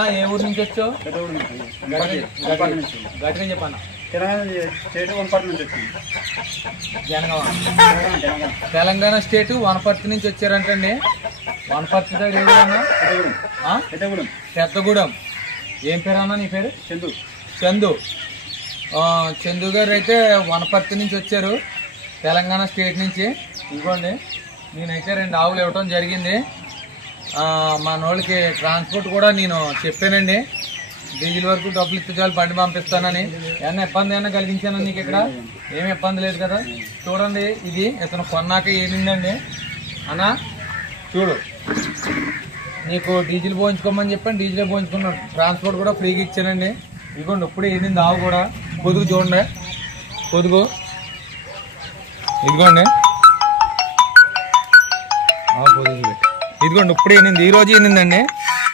అన్న ఏ ఊరు నుంచి వచ్చావు? గట్టిగా చెప్పన్న తెలంగాణ స్టేట్ వనపర్తి నుంచి వచ్చారంటండి. వనపర్తి దగ్గర పెద్దగూడెం పెద్దగూడెం. ఏం పేరు అన్న నీ పేరు? చందు. చందు చందు గారు అయితే వనపర్తి నుంచి వచ్చారు. తెలంగాణ స్టేట్ నుంచి. ఇదిగోండి. నేనైతే రెండు ఆవులు ఇవ్వటం జరిగింది. ఆ, మా ట్రాన్స్పోర్ట్ కూడా నేను చెప్పానండి. డీజిల్ వరకు డబ్బులు ఇస్తే చాలు బండి పంపిస్తానని. ఏమన్నా ఇబ్బంది ఏమన్నా కలిగించాను నీకు ఇక్కడ? ఏమి ఇబ్బంది లేదు కదా? చూడండి ఇది ఇతను కొన్నాక ఏలిందండి అన్నా చూడు. నీకు డీజిల్ పోయించుకోమని చెప్పాను డీజిల్ పోయించుకున్నాను ట్రాన్స్పోర్ట్ కూడా ఫ్రీగా ఇచ్చానండి. ఇదిగోండి ఇప్పుడే ఏంది ఆవు కూడా? పొదుగు చూడండి. పొదుగు. ఇదిగోండి. పొదుగు ఇదిగోండి ఇప్పుడే ఏనింది ఈ రోజు ఏనిందండి